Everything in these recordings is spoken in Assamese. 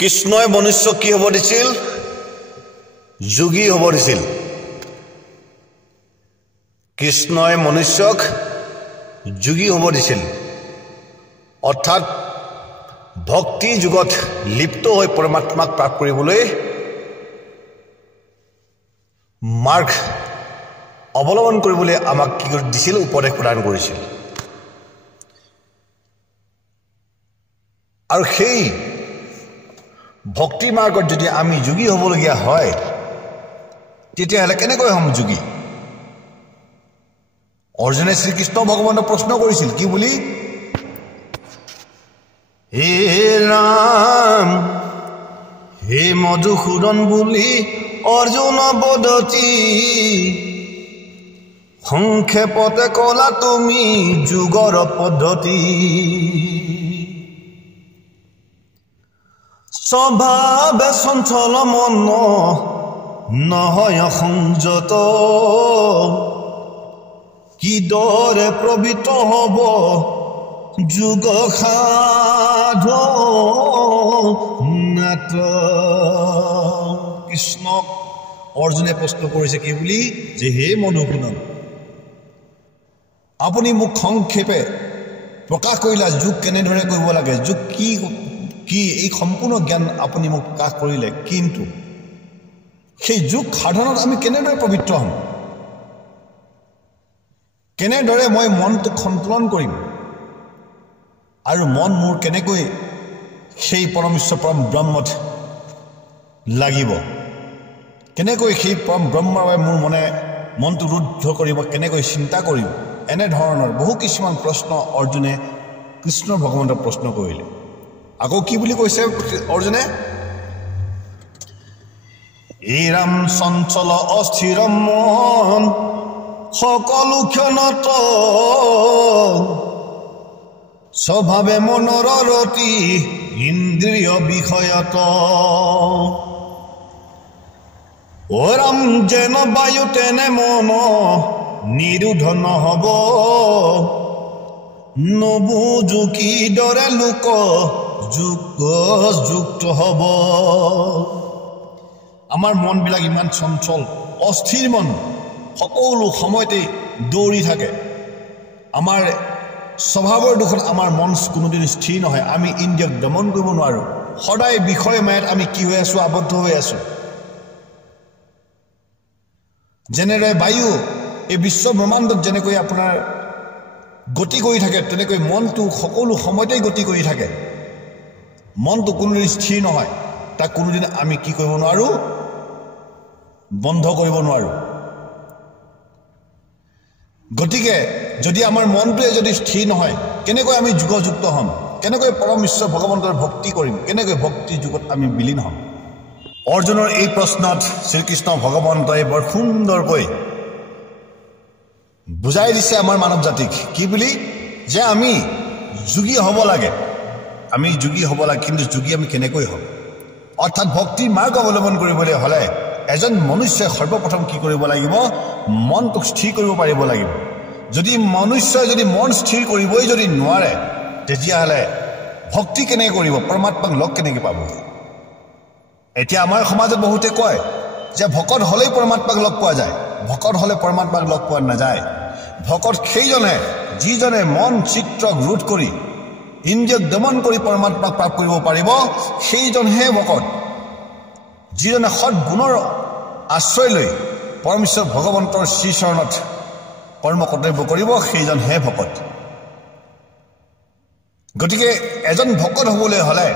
কৃষ্ণই মনুষ্য কি হ'ব দিছিল যোগী হ'ব দিছিল কৃষ্ণই মনুষ্যক যোগী হ'ব দিছিল অৰ্থাৎ ভক্তি যুগত লিপ্ত হৈ পৰমাত্মাক প্ৰাপ্ত কৰিবলৈ মাৰ্গ অৱলম্বন কৰিবলৈ আমাক কি দিছিল উপদেশ প্ৰদান কৰিছিল আৰু সেই ভক্তি মাৰ্গত যদি আমি যোগী হ'বলগীয়া হয় তেতিয়াহ'লে কেনেকৈ হ'ম যোগী অৰ্জুনে শ্ৰীকৃষ্ণ ভগৱানক প্ৰশ্ন কৰিছিল কি বুলি হে ৰাম হে মধুসূদন বুলি অৰ্জুন বদতি সংক্ষেপতে কলা তুমি যোগৰ পদ্ধতি স্বভাৱে চঞ্চল মন নহয় সংযত কিদৰে প্ৰবৃত হ'ব যোগ সাধনাত কৃষ্ণক অৰ্জুনে প্ৰশ্ন কৰিছে কি বুলি যে হে মধুসূদন আপুনি মোক সংক্ষেপে প্ৰকাশ কৰিলা যোগ কেনেদৰে কৰিব লাগে যোগ কি এই সম্পূৰ্ণ জ্ঞান আপুনি মোক প্ৰকাশ কৰিলে কিন্তু সেই যোগ সাধনাত আমি কেনেদৰে পবিত্ৰ হ'ম কেনেদৰে মই মনটোক সন্তুলন কৰিম আৰু মন মোৰ কেনেকৈ সেই পৰমেশ্বৰ পৰম ব্ৰহ্মত লাগিব কেনেকৈ সেই পৰম ব্ৰহ্মৰ বাবে মোৰ মনটো ৰুদ্ধ কৰিব কেনেকৈ চিন্তা কৰিম এনেধৰণৰ বহু কিছুমান প্ৰশ্ন অৰ্জুনে কৃষ্ণ ভগৱন্তক প্ৰশ্ন কৰিলে আকৌ কি বুলি কৈছে অৰ্জুনে এই ৰাম চঞ্চল অস্থিৰ মন সকলো ক্ষণত স্বভাৱে মনৰ ৰতি ইন্দ্ৰিয় বিষয়ত অ ৰাম যেন বায়ু তেনে মন নিৰোধ নহ'ব নবুজো কিদৰে লোক যুক্ত হ'ব আমাৰ মনবিলাক ইমান চঞ্চল অস্থিৰ মন সকলো সময়তে দৌৰি থাকে আমাৰ স্বভাৱৰ দুখত আমাৰ মন কোনোদিন স্থিৰ নহয় আমি ইন্দ্ৰিয়ক দমন কৰিব নোৱাৰোঁ সদায় বিষয় মায়াত আমি কি হৈ আছোঁ আবদ্ধ হৈ আছোঁ যেনেদৰে বায়ু এই বিশ্ব ব্ৰহ্মাণ্ডত যেনেকৈ আপোনাৰ গতি কৰি থাকে তেনেকৈ মনটো সকলো সময়তেই গতি কৰি থাকে মনটো কোনোদিন স্থিৰ নহয় তাক কোনোদিন আমি কি কৰিব নোৱাৰোঁ বন্ধ কৰিব নোৱাৰোঁ গতিকে যদি আমাৰ মনটোৱে যদি স্থিৰ নহয় কেনেকৈ আমি যোগযুক্ত হ'ম কেনেকৈ পৰম ঈশ্বৰ ভগৱন্তৰ ভক্তি কৰিম কেনেকৈ ভক্তি যুগত আমি বিলীন হ'ম অৰ্জুনৰ এই প্ৰশ্নত শ্ৰীকৃষ্ণ ভগৱন্তই বৰ সুন্দৰকৈ বুজাই দিছে আমাৰ মানৱ জাতিক কি বুলি যে আমি যোগী হ'ব লাগে আমি যোগী হ'ব লাগে কিন্তু যোগী আমি কেনেকৈ হ'ম অৰ্থাৎ ভক্তিৰ মাৰ্গ অৱলম্বন কৰিবলৈ হ'লে এজন মনুষ্যই সৰ্বপ্ৰথম কি কৰিব লাগিব মনটোক স্থিৰ কৰিব পাৰিব লাগিব যদি মনুষ্যই যদি মন স্থিৰ কৰিবই যদি নোৱাৰে তেতিয়াহ'লে ভক্তি কেনেকৈ কৰিব পৰমাত্মাক লগ কেনেকৈ পাব এতিয়া আমাৰ সমাজত বহুতে কয় যে ভকত হ'লেই পৰমাত্মাক লগ পোৱা যায় ভকত হ'লে পৰমাত্মাক লগ পোৱা নাযায় ভকত সেইজনে যিজনে মন চিত্ৰক ৰোধ কৰি ইন্দ্ৰিয়ক দমন কৰি পৰমাত্মাক প্ৰাপ্ত কৰিব পাৰিব সেইজনহে ভকত যিজনে সৎগুণৰ আশ্ৰয় লৈ পৰমেশ্বৰ ভগৱন্তৰ শ্ৰীচৰণত কৰ্ম কৰ্তব্য কৰিব সেইজনহে ভকত গতিকে এজন ভকত হ'বলৈ হ'লে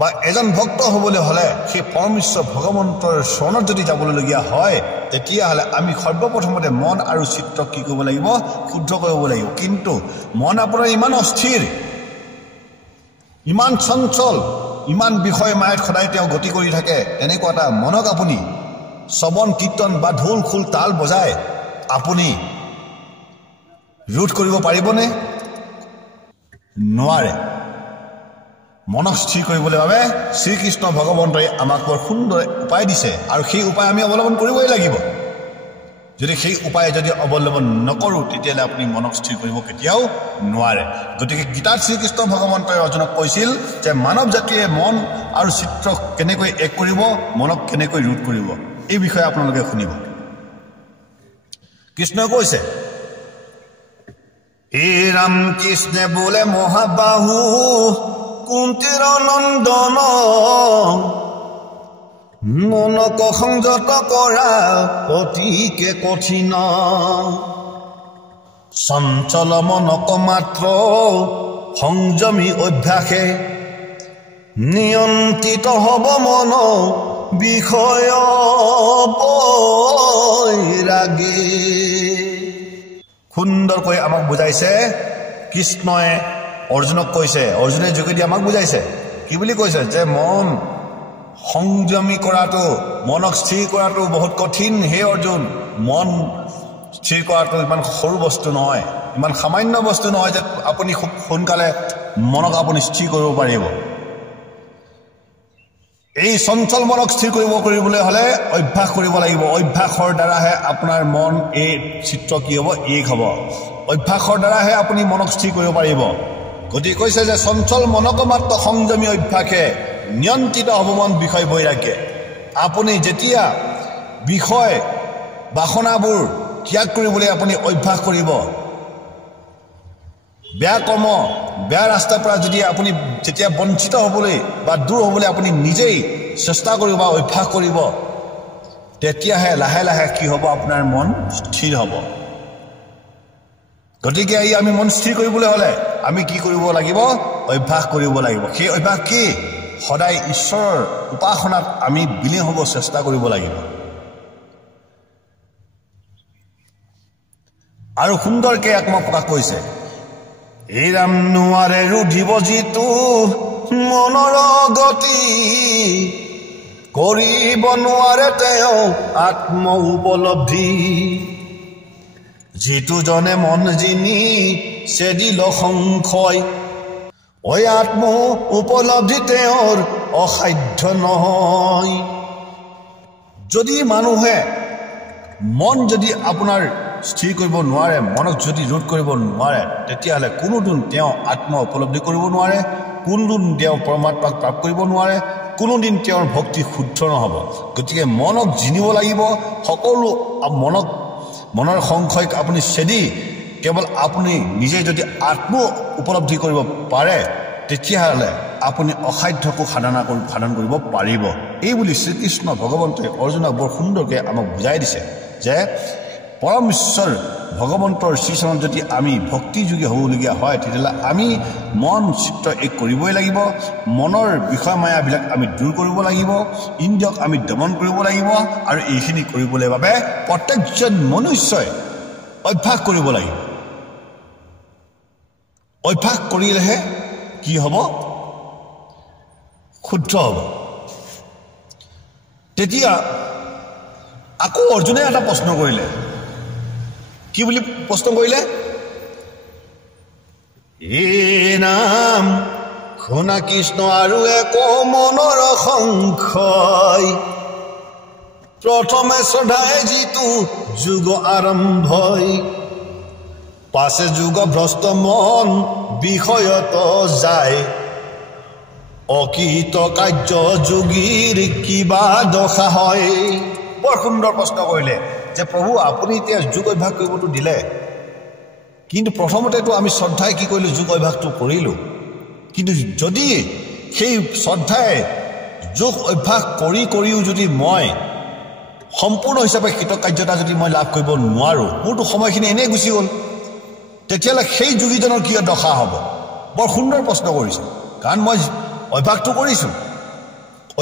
বা এজন ভক্ত হ'বলৈ হ'লে সেই পৰমেশ্বৰ ভগৱন্তৰ চৰণত যদি যাবলগীয়া হয় তেতিয়াহ'লে আমি সৰ্বপ্ৰথমতে মন আৰু চিত্ৰক কি কৰিব লাগিব শুদ্ধ কৰিব লাগিব কিন্তু মন আপোনাৰ ইমান অস্থিৰ ইমান চঞ্চল ইমান বিষয় মায়াত সদায় তেওঁ গতি কৰি থাকে এনেকুৱা এটা মনক আপুনি শ্ৰৱণ কীৰ্তন বা ঢোল খোল তাল বজাই আপুনি ৰোধ কৰিব পাৰিবনে নোৱাৰে মনক স্থিৰ কৰিবলৈ বাবে শ্ৰীকৃষ্ণ ভগৱন্তই আমাক বৰ সুন্দৰ উপায় দিছে আৰু সেই উপায় আমি অৱলম্বন কৰিবই লাগিব যদি সেই উপায় যদি অৱলম্বন নকৰোঁ তেতিয়াহ'লে আপুনি মনক স্থিৰ কৰিব কেতিয়াও নোৱাৰে গতিকে গীতাত শ্ৰীকৃষ্ণ ভগৱন্তই অৰ্জুনক কৈছিল যে মানৱ জাতিয়ে মন আৰু চিত্ৰ কেনেকৈ এক কৰিব মনক কেনেকৈ ৰোধ কৰিব এই বিষয়ে আপোনালোকে শুনিব কৃষ্ণই কৈছে হে ৰাম কৃষ্ণে বোলে মহাবাহু কুন্তীৰ নন্দন মনক সংযত কৰা অতিকে কঠিন চঞ্চল মনক মাত্ৰ সংযমী অভ্যাসে নিয়ন্ত্ৰিত হ'ব মন বিষয় বৈৰাগে সুন্দৰকৈ আমাক বুজাইছে কৃষ্ণই অৰ্জুনক কৈছে অৰ্জুনে যোগেদি আমাক বুজাইছে কি বুলি কৈছে যে মন সংযমী কৰাটো মনক স্থিৰ কৰাটো বহুত কঠিন হে অৰ্জুন মন স্থিৰ কৰাটো ইমান সৰু বস্তু নহয় ইমান সামান্য বস্তু নহয় যে আপুনি খুব সোনকালে মনক আপুনি স্থিৰ কৰিব পাৰিব এই চঞ্চল মনক স্থিৰ কৰিবলৈ হ'লে অভ্যাস কৰিব লাগিব অভ্যাসৰ দ্বাৰাহে আপোনাৰ মন এই চিত্ৰ কি হ'ব এক হ'ব অভ্যাসৰ দ্বাৰাহে আপুনি মনক স্থিৰ কৰিব পাৰিব গতিকে কৈছে যে চঞ্চল মনক মাত্ৰ সংযমী অভ্যাসে নিয়ন্ত্ৰিত হ'ব মন বিষয় বৈৰাগ্যে আপুনি যেতিয়া বিষয় বাসনাবোৰ ত্যাগ কৰিবলৈ আপুনি অভ্যাস কৰিব বেয়া কৰ্ম বেয়া ৰাস্তাৰ পৰা যদি আপুনি যেতিয়া বঞ্চিত হ'বলৈ বা দূৰ হ'বলৈ আপুনি নিজেই চেষ্টা কৰিব বা অভ্যাস কৰিব তেতিয়াহে লাহে লাহে কি হ'ব আপোনাৰ মন স্থিৰ হ'ব গতিকে এই আমি মন স্থিৰ কৰিবলৈ হ'লে আমি কি কৰিব লাগিব অভ্যাস কৰিব লাগিব সেই অভ্যাস কি সদায় ঈশ্বৰৰ উপাসনাত আমি বিলীন হ'ব চেষ্টা কৰিব লাগিব আৰু সুন্দৰকৈ আত্মা প্ৰকাশ কৰিছে এই ৰাম নোৱাৰে ৰুধিব যিটো মনৰ গতি কৰিব নোৱাৰে তেওঁ আত্ম উপলব্ধি যিটো জনে মন জিনি চেদিল সংশয় ঐ আত্ম উপলব্ধি তেওঁৰ অসাধ্য নহয় যদি মানুহে মন যদি আপোনাৰ স্থিৰ কৰিব নোৱাৰে মনক যদি ৰোধ কৰিব নোৱাৰে তেতিয়াহ'লে কোনোদিন তেওঁ আত্ম উপলব্ধি কৰিব নোৱাৰে কোনোদিন তেওঁ পৰমাত্মাক প্ৰাপ্ত কৰিব নোৱাৰে কোনোদিন তেওঁৰ ভক্তি শুদ্ধ নহ'ব গতিকে মনক জিনিব লাগিব সকলো মনৰ সংশয়ক আপুনি চেদি কেৱল আপুনি নিজে যদি আত্ম উপলব্ধি কৰিব পাৰে তেতিয়াহ'লে আপুনি অসাধ্যকো সাধন কৰিব পাৰিব এই বুলি শ্ৰীকৃষ্ণ ভগৱন্তই অৰ্জুনক বৰ সুন্দৰকৈ আমাক বুজাই দিছে যে পৰম ঈশ্বৰ ভগৱন্তৰ শ্ৰীচৰণত যদি আমি ভক্তিযোগী হ'বলগীয়া হয় তেতিয়াহ'লে আমি মন চিত্ৰ এক কৰিবই লাগিব মনৰ বিষয় মায়াবিলাক আমি দূৰ কৰিব লাগিব ইন্দ্ৰিয়ক আমি দমন কৰিব লাগিব আৰু এইখিনি কৰিবলৈ বাবে প্ৰত্যেকজন মনুষ্যই অভ্যাস কৰিব লাগিব অভ্যাস কৰিলেহে কি হ'ব শুদ্ধ হ'ব তেতিয়া আকৌ অৰ্জুনে এটা প্ৰশ্ন কৰিলে কি বুলি প্ৰশ্ন কৰিলে হে নাম শুনা কৃষ্ণ আৰু এক মনৰ সংশয় প্ৰথমে শ্ৰদ্ধাই যিটো যুগ আৰম্ভই পাছে যুগ ভ্ৰষ্ট মন বিষয়ত যায় অকৃত কাৰ্য যোগীৰ কিবা দশা হয় বৰ সুন্দৰ প্ৰশ্ন কৰিলে যে প্ৰভু আপুনি এতিয়া যোগ অভ্যাস কৰিবতো দিলে কিন্তু প্ৰথমতেতো আমি শ্ৰদ্ধাই কি কৰিলোঁ যোগ অভ্যাসটো কৰিলোঁ কিন্তু যদি সেই শ্ৰদ্ধাই যোগ অভ্যাস কৰিও যদি মই সম্পূৰ্ণ হিচাপে কৃতকাৰ্যতা যদি মই লাভ কৰিব নোৱাৰোঁ মোৰতো সময়খিনি এনেই গুচি গ'ল তেতিয়াহ'লে সেই যোগীজনৰ কি দশা হ'ব বৰ সুন্দৰ প্ৰশ্ন কৰিছে কাৰণ মই অভ্যাসটো কৰিছোঁ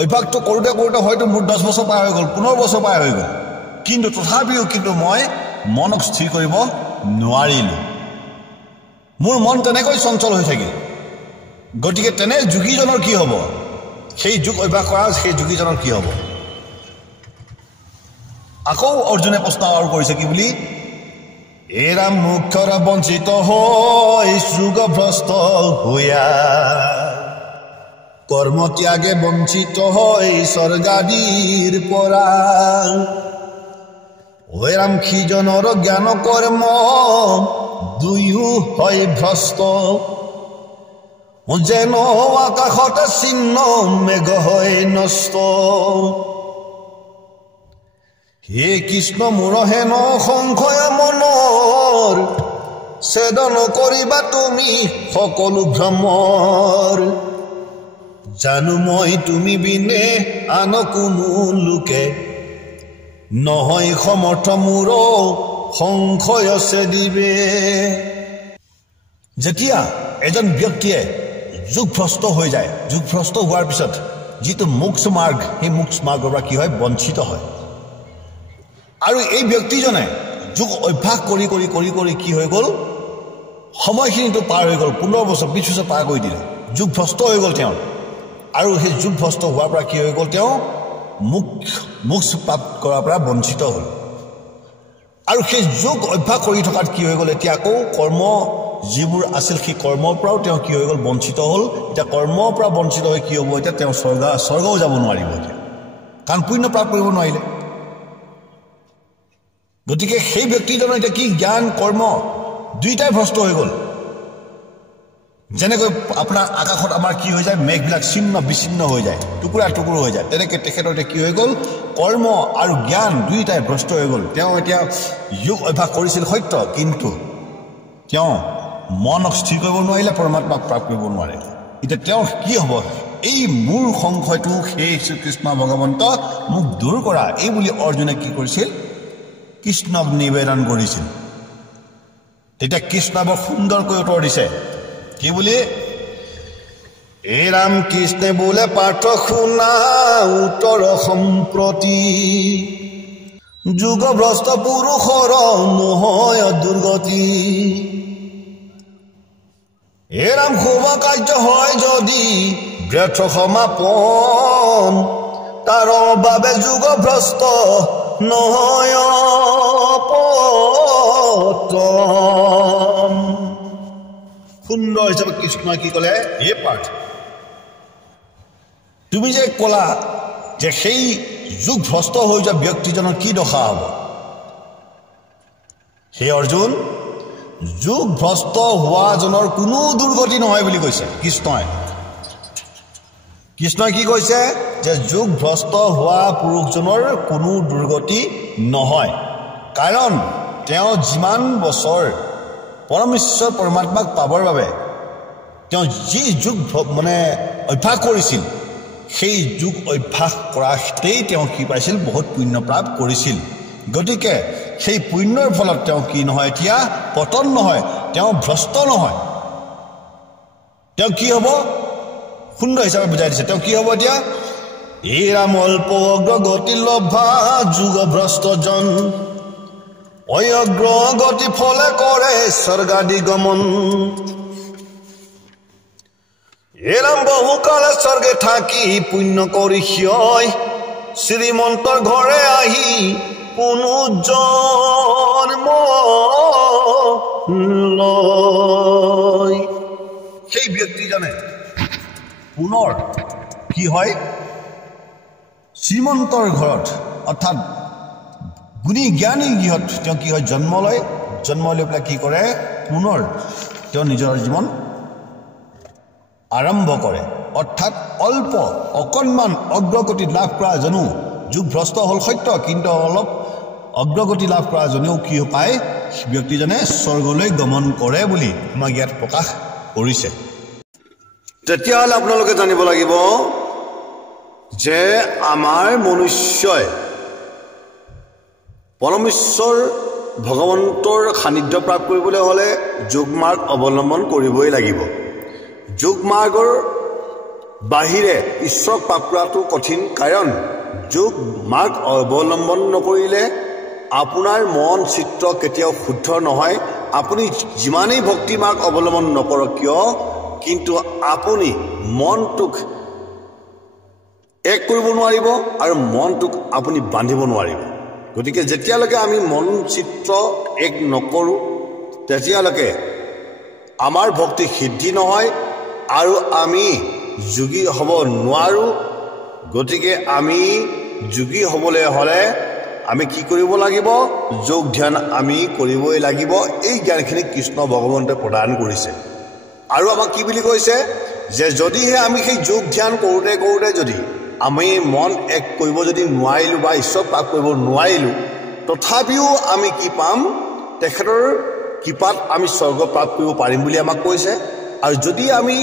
অভ্যাসটো কৰোঁতে হয়তো মোৰ 10 বছৰ পাৰ হৈ গ'ল 15 বছৰ পাৰ হৈ গ'ল কিন্তু তথাপিও কিন্তু মই মনক স্থিৰ কৰিব নোৱাৰিলোঁ মোৰ মন তেনেকৈ চঞ্চল হৈ থাকিল গতিকে তেনে যোগীজনৰ কি হ'ব সেই যোগ অভ্যাস কৰা সেই যোগীজনৰ কি হ'ব আকৌ অৰ্জুনে প্ৰশ্ন আৰু কৰিছে কি বুলি এৰা মুখৰ বঞ্চিত হৈ যুগভ্ৰষ্ট হোৱা কৰ্ম ত্যাগে বঞ্চিত হৈ স্বৰ্গাদিৰ পৰা ঐ ৰাম সিজনৰ জ্ঞান কৰ্ম দুয়ো হয় ভ্ৰষ্ট যেন আকাশতে চিহ্ন মেঘ হয় নষ্ট হে কৃষ্ণ মোৰ হেন সংশয় মনৰ ছেদন কৰিবা তুমি সকলো ভ্ৰমৰ জানো মই তুমি বিনে আন কোনো লোকে নহয় সমৰ্থ মোৰ সংশয় ছেদিবে যেতিয়া এজন ব্যক্তিয়ে যুগভ্ৰষ্ট হৈ যায় যুগভ্ৰষ্ট হোৱাৰ পিছত যিটো মোক্ষ মাৰ্গ সেই মোক্ষ মাৰ্গৰ পৰা কি হয় বঞ্চিত হয় আৰু এই ব্যক্তিজনে যুগ অভ্যাস কৰি কৰি কৰি কৰি কি হৈ গ'ল সময়খিনিটো পাৰ হৈ গ'ল 15 বছৰ 20 বছৰ পাৰ কৰি দিলে যুগভ্ৰষ্ট হৈ গ'ল তেওঁ আৰু সেই যুগভ্ৰষ্ট হোৱাৰ পৰা কি হৈ গ'ল তেওঁ মোক্ষ প্ৰাপ্ত কৰাৰ পৰা বঞ্চিত হ'ল আৰু সেই যুগ অভ্যাস কৰি থকাত কি হৈ গ'ল এতিয়া আকৌ কৰ্ম যিবোৰ আছিল সেই কৰ্মৰ পৰাও তেওঁ কি হৈ গ'ল বঞ্চিত হ'ল এতিয়া কৰ্মৰ পৰা বঞ্চিত হৈ কি হ'ব এতিয়া তেওঁ স্বৰ্গও যাব নোৱাৰিব এতিয়া কাৰণ পুণ্য প্ৰাপ্ত কৰিব নোৱাৰিলে গতিকে সেই ব্যক্তিজনৰ এতিয়া কি জ্ঞান কৰ্ম দুইটাই ভ্ৰষ্ট হৈ গ'ল যেনেকৈ আপোনাৰ আকাশত আমাৰ কি হৈ যায় মেঘবিলাক ছিন্ন বিচ্ছিন্ন হৈ যায় টুকুৰা টুকুৰা হৈ যায় তেনেকৈ তেখেতৰ এতিয়া কি হৈ গ'ল কৰ্ম আৰু জ্ঞান দুইটাই ভ্ৰষ্ট হৈ গ'ল তেওঁ এতিয়া যোগ অভ্যাস কৰিছিল সত্য কিন্তু তেওঁ মনক স্থিৰ কৰিব নোৱাৰিলে পৰমাত্মাক প্ৰাপ্ত কৰিব নোৱাৰিলে এতিয়া তেওঁ কি হ'ব এই মূল সংশয়টো সেই শ্ৰীকৃষ্ণ ভগৱন্ত মোক দূৰ কৰা এই বুলি অৰ্জুনে কি কৰিছিল কৃষ্ণক নিবেদন কৰিছিল তেতিয়া কৃষ্ণ বৰ সুন্দৰকৈ উত্তৰ দিছে কি বুলি এ ৰাম কৃষ্ণে বোলে পাৰ্থ শুনা উত্তৰ সম্প্ৰতি যুগভ্ৰষ্ট পুৰুষৰ নহয় দুৰ্গতি এ ৰাম শুভ কাৰ্য হয় যদি ব্যৰ্থ সমাপন তাৰ বাবে যুগভ্ৰষ্ট নহয় পতন সুন্দৰ হিচাপে কৃষ্ণই কি ক'লে হে পাৰ্থ তুমি যে ক'লা যে সেই যুগ ভ্ৰষ্ট হৈ যোৱা ব্যক্তিজনৰ কি দশা হ'ব হে অৰ্জুন যুগ ভ্ৰষ্ট হোৱাজনৰ কোনো দুৰ্গতি নহয় বুলি কৈছে কৃষ্ণই কি কৈছে যে যুগ ভ্ৰষ্ট হোৱা পুৰুষজনৰ কোনো দুৰ্গতি নহয় কাৰণ তেওঁ যিমান বছৰ পৰমেশ্বৰ পৰমাত্মাক পাবৰ বাবে তেওঁ যি যুগ অভ্যাস কৰিছিল সেই যুগ অভ্যাস কৰাতেই তেওঁ কি পাইছিল বহুত পুণ্য প্ৰাপ্ত কৰিছিল গতিকে সেই পুণ্যৰ ফলত তেওঁ কি নহয় এতিয়া পতন নহয় তেওঁ ভ্ৰষ্ট নহয় তেওঁ কি হ'ব সুন্দৰ হিচাপে বুজাই দিছে তেওঁ কি হ'ব এতিয়া এই ৰাম অল্প অগ্ৰগতি লভা যুগভ্ৰষ্টজন অগ্ৰগতি ফলে কৰে স্বৰ্গাদি গমন এৰাম বহুকালে স্বৰ্গে থাকি পুণ্য কৰি সিয় শ্ৰীমন্তৰ ঘৰে আহি পুনৰ্জন্ম লয় সেই ব্যক্তিজনে পুনৰ কি হয় শ্ৰীমন্তৰ ঘৰত অৰ্থাৎ গুণী জ্ঞানী গৃহত তেওঁ কি হয় জন্ম লৈ পেলাই কি কৰে পুনৰ তেওঁ নিজৰ জীৱন আৰম্ভ কৰে অৰ্থাৎ অল্প অকণমান অগ্ৰগতি লাভ কৰা জনো যুগভ্ৰষ্ট হ'ল সত্য কিন্তু অলপ অগ্ৰগতি লাভ কৰা জনেও কি পায় ব্যক্তিজনে স্বৰ্গলৈ গমন কৰে বুলি আমাক ইয়াত প্ৰকাশ কৰিছে তেতিয়াহ'লে আপোনালোকে জানিব লাগিব যে আমাৰ মনুষ্যই পৰমেশ্বৰ ভগৱন্তৰ সান্নিধ্য প্ৰাপ্ত কৰিবলৈ হ'লে যোগমাৰ্গ অৱলম্বন কৰিবই লাগিব যোগমাৰ্গৰ বাহিৰে ঈশ্বৰ প্ৰাপ্ত কৰাটো কঠিন কাৰণ যোগ মাৰ্গ অৱলম্বন নকৰিলে আপোনাৰ মন চিত্ৰ কেতিয়াও শুদ্ধ নহয় আপুনি যিমানেই ভক্তি মাৰ্গ অৱলম্বন নকৰক কিয় কিন্তু আপুনি মনটোক এক কৰিব নোৱাৰিব আৰু মনটোক আপুনি বান্ধিব নোৱাৰিব গতিকে যেতিয়ালৈকে আমি মন চিত্ৰ এক নকৰোঁ তেতিয়ালৈকে আমাৰ ভক্তি সিদ্ধি নহয় আৰু আমি যোগী হ'ব নোৱাৰোঁ গতিকে আমি যোগী হ'বলৈ হ'লে আমি কি কৰিব লাগিব যোগ ধ্যান আমি কৰিবই লাগিব এই জ্ঞানখিনি কৃষ্ণ ভগৱন্তই প্ৰদান কৰিছে আৰু আমাক কি বুলি কৈছে যে যদিহে আমি সেই যোগ ধ্যান কৰোঁতে কৰোঁতে যদি আমি মন এক কৰিব যদি নোৱাৰিলোঁ বা ঈশ্বৰ প্ৰাপ্ত কৰিব নোৱাৰিলোঁ তথাপিও আমি কি পাম তেখেতৰ কৃপাত আমি স্বৰ্গ প্ৰাপ্ত কৰিব পাৰিম বুলি আমাক কৈছে আৰু যদি আমি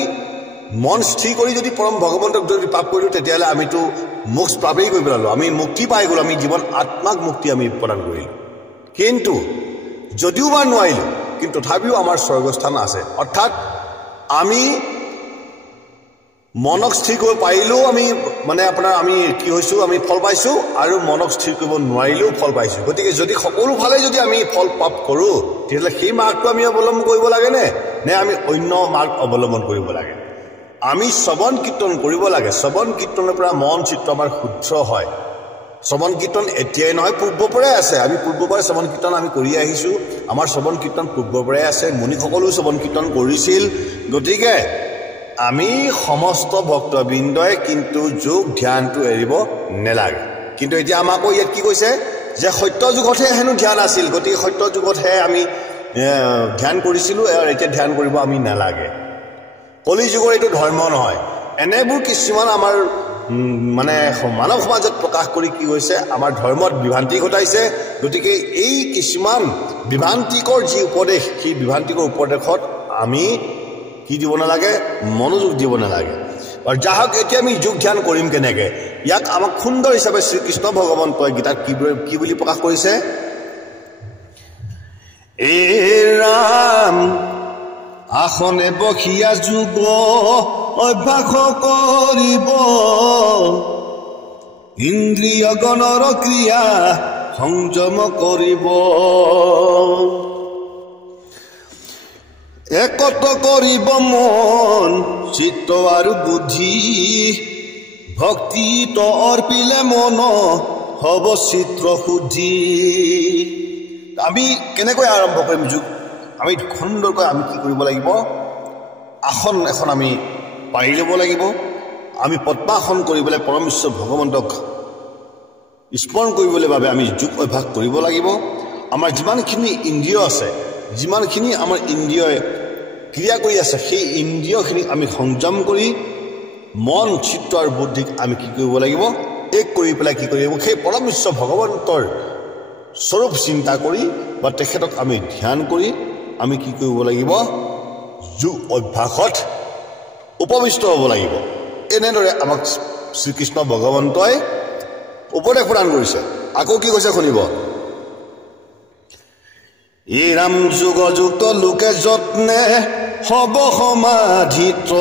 মন স্থিৰ কৰি যদি পৰম ভগৱন্তক যদি প্ৰাপ্ত কৰিলোঁ তেতিয়াহ'লে আমিতো মোক্ষ প্ৰাপ্তেই কৰি পেলালোঁ আমি মুক্তি পাই গ'লোঁ আমি জীৱন আত্মাক মুক্তি আমি প্ৰদান কৰিলোঁ কিন্তু যদিও বা নোৱাৰিলোঁ কিন্তু তথাপিও আমাৰ স্বৰ্গস্থান আছে অৰ্থাৎ আমি মনক স্থিৰ কৰিব পাৰিলেও আমি মানে আপোনাৰ আমি কি হৈছোঁ আমি ফল পাইছোঁ আৰু মনক স্থিৰ কৰিব নোৱাৰিলেও ফল পাইছোঁ গতিকে যদি সকলো ফালে যদি আমি ফল প্ৰাপ্ত কৰোঁ তেতিয়াহ'লে সেই মাৰ্গটো আমি অৱলম্বন কৰিব লাগেনে নে আমি অন্য মাৰ্গ অৱলম্বন কৰিব লাগে আমি শ্ৰৱণ কীৰ্তন কৰিব লাগে শ্ৰৱণ কীৰ্তনৰ পৰা মন চিত্ৰ আমাৰ শুদ্ধ হয় শ্ৰৱণ কীৰ্তন এতিয়াই নহয় পূৰ্বৰ পৰাই আছে আমি পূৰ্বৰ পৰাই শ্ৰৱণ কীৰ্তন আমি কৰি আহিছোঁ আমাৰ শ্ৰৱণ কীৰ্তন পূৰ্বৰ পৰাই আছে মুনিসকলেও শ্ৰৱণ কীৰ্তন কৰিছিল গতিকে আমি সমস্ত ভক্তবৃন্দই কিন্তু যোগ ধ্যানটো এৰিব নেলাগে কিন্তু এতিয়া আমাকো ইয়াত কি কৈছে যে সত্য যুগতহে হেনো ধ্যান আছিল গতিকে সত্য যুগতহে আমি ধ্যান কৰিছিলোঁ আৰু এতিয়া ধ্যান কৰিব আমি নেলাগে কলি যুগৰ এইটো ধৰ্ম নহয় এনেবোৰ কিছুমান আমাৰ মানে মানৱ সমাজত প্ৰকাশ কৰি কি হৈছে আমাৰ ধৰ্মত বিভ্ৰান্তি ঘটাইছে গতিকে এই কিছুমান বিভ্ৰান্তিকৰ যি উপদেশ সেই বিভ্ৰান্তিকৰ উপদেশত আমি কি দিব নালাগে মনোযোগ দিব নালাগে আৰু যাহক এতিয়া আমি যোগ ধ্যান কৰিম কেনেকৈ ইয়াক আমাক সুন্দৰ হিচাপে শ্ৰীকৃষ্ণ ভগৱন্তই গীতাত কি বুলি প্ৰকাশ কৰিছে এ ৰাম আসনে বহিয়া যোগ অভ্যাস কৰিব ইন্দ্ৰিয় গণৰ ক্ৰিয়া সংযম কৰিব একত কৰিব মন চিত্ত আৰু বুদ্ধি ভক্তি অৰ্পিলে মন হ'ব চিত্ৰ শুদ্ধি আমি কেনেকৈ আৰম্ভ কৰিম যোগ আমি সুন্দৰকৈ আমি কি কৰিব লাগিব আসন এখন আমি পাৰি ল'ব লাগিব আমি পদ্মাসন কৰিবলৈ পৰম ঈশ্বৰ ভগৱন্তক স্মৰণ কৰিবলৈ বাবে আমি যোগ অভ্যাস কৰিব লাগিব আমাৰ যিমানখিনি ইন্দ্ৰিয় আছে যিমানখিনি আমাৰ ইন্দ্ৰিয়ই ক্ৰিয়া কৰি আছে সেই ইন্দ্ৰিয়খিনিক আমি সংযম কৰি মন চিত্ত আৰু বুদ্ধিক আমি কি কৰিব লাগিব এক কৰি পেলাই কি কৰিব সেই পৰম ঈশ্বৰ ভগৱন্তৰ স্বৰূপ চিন্তা কৰি বা তেখেতক আমি ধ্যান কৰি আমি কি কৰিব লাগিব যোগ অভ্যাসত উপবিষ্ট হ'ব লাগিব এনেদৰে আমাক শ্ৰীকৃষ্ণ ভগৱন্তই উপদেশ প্ৰদান কৰিছে আকৌ কি কৈছে শুনিব এই ৰাম যোগযুক্ত লোকে যত্নে হ'ব সমাধিত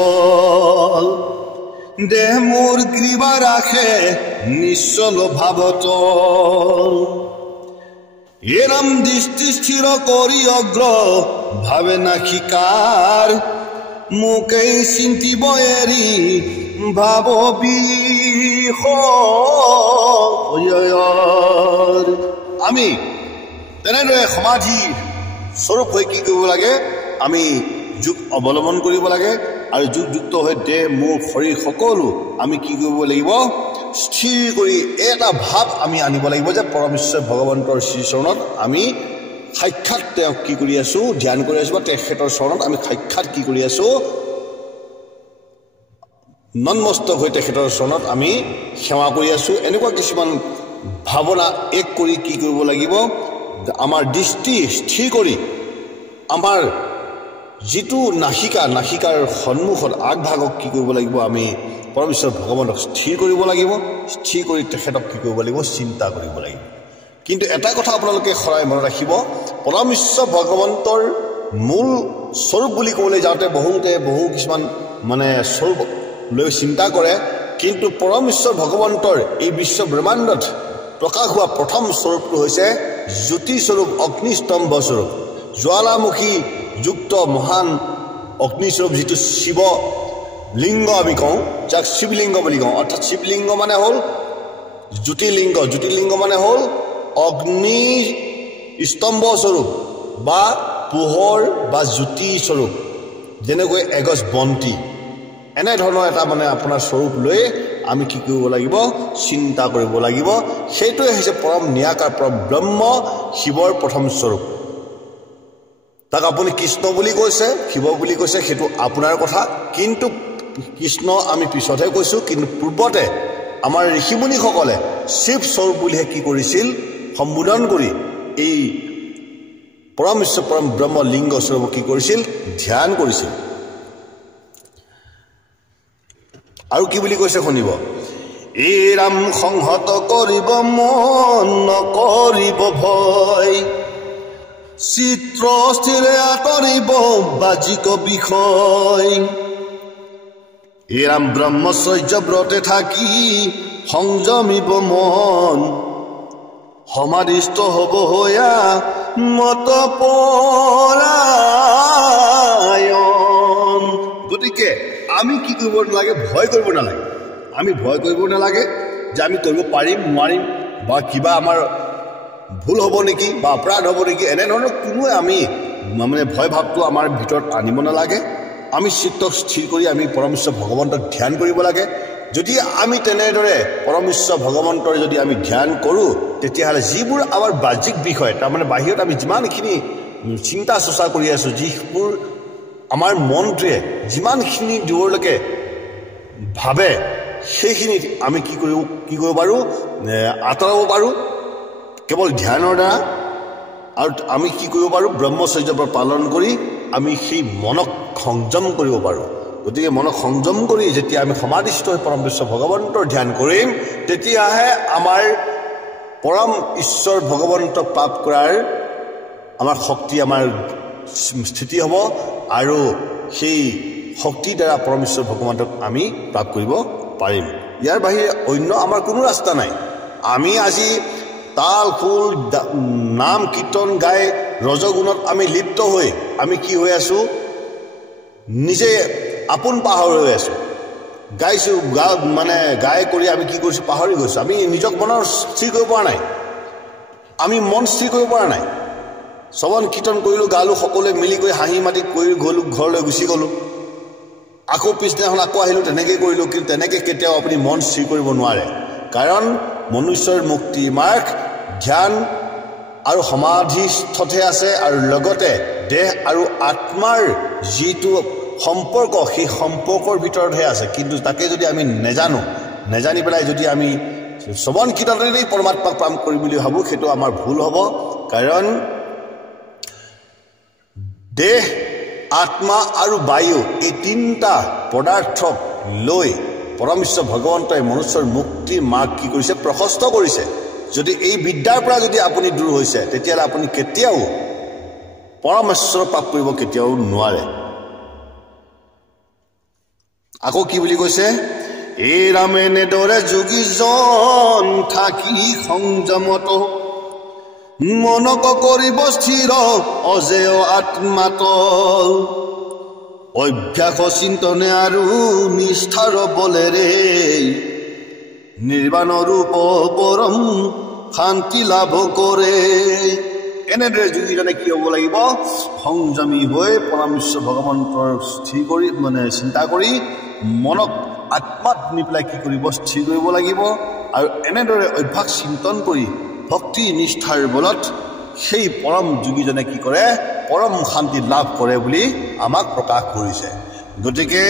দেহ মোৰ কৃপা ৰাখে নিশ্চল ভাৱত এই ৰাম দৃষ্টি স্থিৰ কৰি অগ্ৰ ভাবে নাশিকাৰ মোকেই চিন্তিব এৰি ভাৱ বিষয় আমি তেনেদৰে সমাধি স্বৰূপ হৈ কি কৰিব লাগে আমি যোগ অৱলম্বন কৰিব লাগে আৰু যোগযুক্ত হৈ দেহ মোৰ শৰীৰ সকলো আমি কি কৰিব লাগিব স্থিৰ কৰি এটা ভাৱ আমি আনিব লাগিব যে পৰম ঈশ্বৰ ভগৱন্তৰ শ্ৰীচৰণত আমি সাক্ষাৎ তেওঁক কি কৰি আছোঁ ধ্যান কৰি আছোঁ বা তেখেতৰ চৰণত আমি সাক্ষাৎ কি কৰি আছোঁ নন্মস্তক হৈ তেখেতৰ চৰণত আমি সেৱা কৰি আছোঁ এনেকুৱা কিছুমান ভাৱনা এক কৰি কি কৰিব লাগিব আমাৰ দৃষ্টি স্থিৰ কৰি আমাৰ যিটো নাসিকাৰ সন্মুখত আগভাগক কি কৰিব লাগিব আমি পৰম ঈশ্বৰ ভগৱন্তক স্থিৰ কৰিব লাগিব স্থিৰ কৰি তেখেতক কি কৰিব লাগিব চিন্তা কৰিব লাগিব কিন্তু এটা কথা আপোনালোকে সদায় মনত ৰাখিব পৰম ঈশ্বৰ ভগৱন্তৰ মূল স্বৰূপ বুলি ক'বলৈ যাওঁতে বহু কিছুমান মানে স্বৰূপ লৈ চিন্তা কৰে কিন্তু পৰম ঈশ্বৰ ভগৱন্তৰ এই বিশ্ব ব্ৰহ্মাণ্ডত প্ৰকাশ হোৱা প্ৰথম স্বৰূপটো হৈছে জ্যোতিস্বৰূপ অগ্নিস্তম্ভ স্বৰূপ জ্বালামুখী যুক্ত মহান অগ্নিস্বৰূপ যিটো শিৱ লিংগ আমি কওঁ যাক শিৱলিংগ বুলি কওঁ অৰ্থাৎ শিৱলিংগ মানে হ'ল জ্যোতিৰ্লিংগ মানে হ'ল অগ্নি স্তম্ভ স্বৰূপ বা পোহৰ বা জ্যোতি স্বৰূপ যেনেকৈ এগছ বন্তি এনেধৰণৰ এটা মানে আপোনাৰ স্বৰূপ লৈ আমি কি কৰিব লাগিব চিন্তা কৰিব লাগিব সেইটোৱে হৈছে পৰম নিৰাকাৰ পৰম ব্ৰহ্ম শিৱৰ প্ৰথম স্বৰূপ তাক আপুনি কৃষ্ণ বুলি কৈছে শিৱ বুলি কৈছে সেইটো আপোনাৰ কথা কিন্তু কৃষ্ণ আমি পিছতহে কৈছো কিন্তু পূৰ্বতে আমাৰ ঋষিমুনিসকলে শিৱ স্বৰূপ বুলিহে কি কৰিছিল সম্বোধন কৰি এই পৰম বিশ্ব পৰম ব্ৰহ্ম লিংগ স্বৰূপ কি কৰিছিল ধ্যান কৰিছিল আৰু কি বুলি কৈছে শুনিব এই ৰাম সংহত কৰিব মন নকৰিব ভয় চিত্ৰ স্থিৰে আঁতৰিব বাজিক বিষয় এই ৰাম ব্ৰহ্মচৰ্য ব্ৰতে থাকি সংযমিব মন সমাধিস্থ হ'ব হয়া মত পৰায়ণ গতিকে আমি কি কৰিব নালাগে ভয় কৰিব নালাগে আমি ভয় কৰিব নালাগে যে আমি কৰিব পাৰিম নোৱাৰিম বা কিবা আমাৰ ভুল হ'ব নেকি বা অপৰাধ হ'ব নেকি এনেধৰণৰ কোনোৱে আমি মানে ভয় ভাৱটো আমাৰ ভিতৰত আনিব নালাগে আমি চিত্ত স্থিৰ কৰি আমি পৰমেশ্বৰ ভগৱন্তক ধ্যান কৰিব লাগে যদি আমি তেনেদৰে পৰমেশ্বৰ ভগৱন্তৰ যদি আমি ধ্যান কৰোঁ তেতিয়াহ'লে যিবোৰ আমাৰ বাহ্যিক বিষয় তাৰমানে বাহিৰত আমি যিমানখিনি চিন্তা চৰ্চা কৰি আছোঁ যিবোৰ আমাৰ মনটোৱে যিমানখিনি দূৰলৈকে ভাবে সেইখিনি আমি কি কৰিব পাৰোঁ আঁতৰাব পাৰোঁ কেৱল ধ্যানৰ দ্বাৰা আৰু আমি কি কৰিব পাৰোঁ ব্ৰহ্মচৰ্য পালন কৰি আমি সেই মনক সংযম কৰিব পাৰোঁ গতিকে মনক সংযম কৰি যেতিয়া আমি সমাধিস্থ হৈ পৰম বিশ্ব ভগৱন্তৰ ধ্যান কৰিম তেতিয়াহে আমাৰ পৰম ঈশ্বৰ ভগৱন্তক প্ৰাপ্ত কৰাৰ আমাৰ শক্তি আমাৰ স্থিতি হ'ব আৰু সেই শক্তিৰ দ্বাৰা পৰম ঈশ্বৰ ভগৱন্তক আমি প্ৰাপ্ত কৰিব পাৰিম ইয়াৰ বাহিৰে অন্য আমাৰ কোনো ৰাস্তা নাই আমি আজি তাল ফুল নাম কীৰ্তন গাই ৰজগুণত আমি লিপ্ত হৈ আমি কি হৈ আছোঁ নিজে আপোন পাহৰি হৈ আছোঁ গাইছোঁ মানে গাই কৰি আমি কি কৰিছোঁ পাহৰি গৈছোঁ আমি নিজক মনৰ স্থিৰ কৰিব পৰা নাই আমি মন স্থিৰ কৰিব পৰা নাই শ্ৰৱণ কীৰ্তন কৰিলোঁ গালোঁ সকলোৱে মিলি কৰি হাঁহি মাতি কৰি গ'লোঁ ঘৰলৈ গুচি গ'লোঁ আকৌ পিছদিনাখন আকৌ আহিলোঁ তেনেকৈ কৰিলোঁ কিন্তু তেনেকৈ কেতিয়াও আপুনি মন স্থিৰ কৰিব নোৱাৰে কাৰণ মনুষ্যৰ মুক্তিৰ মাৰ্গ ধ্যান আৰু সমাধিস্থতে আছে আৰু লগতে দেহ আৰু আত্মাৰ যিটো সম্পৰ্ক সেই সম্পৰ্কৰ ভিতৰতহে আছে কিন্তু তাকে যদি আমি নেজানি পেলাই যদি আমি শ্ৰৱণ কীৰ্তনেই পৰমাত্মাক প্ৰাপ্ত কৰিম বুলি ভাবোঁ সেইটো আমাৰ ভুল হ'ব কাৰণ দেহ আত্মা আৰু বায়ু এই তিনিটা পদাৰ্থক লৈ পৰমেশ্বৰ ভগৱন্তই মনুষ্যৰ মুক্তিৰ মাৰ্গ কি কৰিছে প্ৰশস্ত কৰিছে যদি এই বিদ্যাৰ পৰা যদি আপুনি দূৰ হৈছে তেতিয়াহ'লে আপুনি কেতিয়াও পৰমেশ্বৰক প্ৰাপ্ত কৰিব কেতিয়াও নোৱাৰে আকৌ কি বুলি কৈছে এই ৰামে নেদৰে যোগীজন থাকি সংযমত মনক কৰিব স্থিৰ অজেয় আত্মাত অভ্যাস চিন্তনে আৰু নিষ্ঠাৰ বলেৰে নিৰ্বাণ ৰূপ পৰম শান্তি লাভ কৰে এনেদৰে যোগীজনে কি হ'ব লাগিব সংযমী হৈ পৰমেশ্বৰ ভগৱন্তৰ স্থিৰ কৰি মানে চিন্তা কৰি মনক আত্মাত নি পেলাই কি কৰিব স্থিৰ কৰিব লাগিব আৰু এনেদৰে অভ্যাস চিন্তন কৰি ভক্তি নিষ্ঠাৰ বলত সেই পৰম যোগীজনে কি কৰে পৰম শান্তি লাভ কৰে বুলি আমাক প্ৰকাশ কৰিছে গতিকে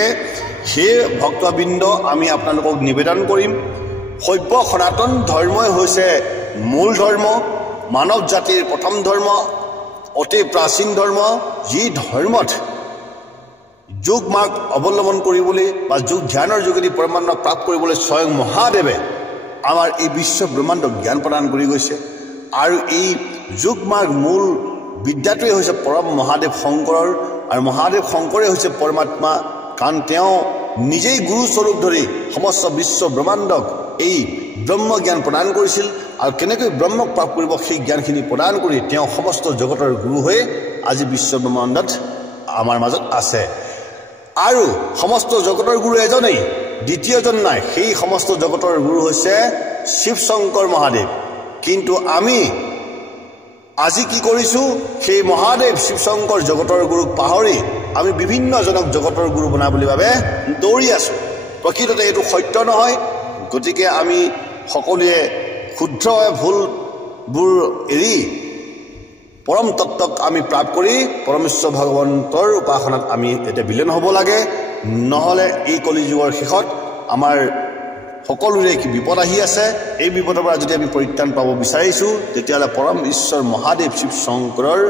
সেই ভক্তবৃন্দ আমি আপোনালোকক নিবেদন কৰিম সভ্য সনাতন ধৰ্মই হৈছে মূল ধৰ্ম মানৱ জাতিৰ প্ৰথম ধৰ্ম অতি প্ৰাচীন ধৰ্ম যি ধৰ্মত যোগ মাৰ্গ অৱলম্বন কৰিবলৈ বা যোগ ধ্যানৰ যোগেদি পৰমাত্মা প্ৰাপ্ত কৰিবলৈ স্বয়ং মহাদেৱে আমাৰ এই বিশ্ব ব্ৰহ্মাণ্ডক জ্ঞান প্ৰদান কৰি গৈছে আৰু এই যোগ মাৰ্গ মূল বিদ্যাটোৱে হৈছে পৰম মহাদেৱ শংকৰৰ আৰু মহাদেৱ শংকৰে হৈছে পৰমাত্মা কাৰণ তেওঁ নিজেই গুৰুস্বৰূপ ধৰি সমস্ত বিশ্ব ব্ৰহ্মাণ্ডক এই ব্ৰহ্ম জ্ঞান প্ৰদান কৰিছিল আৰু কেনেকৈ ব্ৰহ্মক প্ৰাপ্ত কৰিব সেই জ্ঞানখিনি প্ৰদান কৰি তেওঁ সমস্ত জগতৰ গুৰু হৈ আজি বিশ্ব ব্ৰহ্মাণ্ডত আমাৰ মাজত আছে আৰু সমস্ত জগতৰ গুৰু এজনেই দ্বিতীয়জন নাই সেই সমস্ত জগতৰ গুৰু হৈছে শিৱ শংকৰ মহাদেৱ কিন্তু আমি আজি কি কৰিছোঁ সেই মহাদেৱ শিৱ শংকৰ জগতৰ গুৰুক পাহৰি আমি বিভিন্নজনক জগতৰ গুৰু বনাবলৈ বাবে দৌৰি আছোঁ প্ৰকৃততে এইটো সত্য নহয় গতিকে আমি সকলোৱে ক্ষুদ্ৰ ভুলবোৰ এৰি পৰম তত্ত্বক আমি প্ৰাপ্ত কৰি পৰমেশ্বৰ ভগৱন্তৰ উপাসনাত আমি এতিয়া বিলীন হ'ব লাগে নহ'লে এই কলিযুগৰ শেষত আমাৰ সকলোৰে কি বিপদ আহি আছে এই বিপদৰ পৰা যদি আমি পৰিত্ৰাণ পাব বিচাৰিছোঁ তেতিয়াহ'লে পৰম ঈশ্বৰ মহাদেৱ শিৱ শংকৰৰ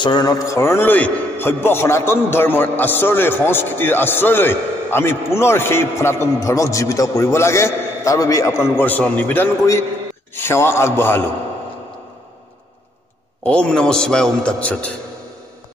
চৰণত শৰণ লৈ সভ্য সনাতন ধৰ্মৰ আশ্ৰয় লৈ সংস্কৃতিৰ আশ্ৰয় লৈ আমি পুনৰ সেই সনাতন ধৰ্মক জীৱিত কৰিব লাগে তাৰ বাবে আপোনালোকৰ চৰণ নিবেদন কৰি সেৱা আগবঢ়ালোঁ ওম নমঃ শিৱায় ওম তৎসৎ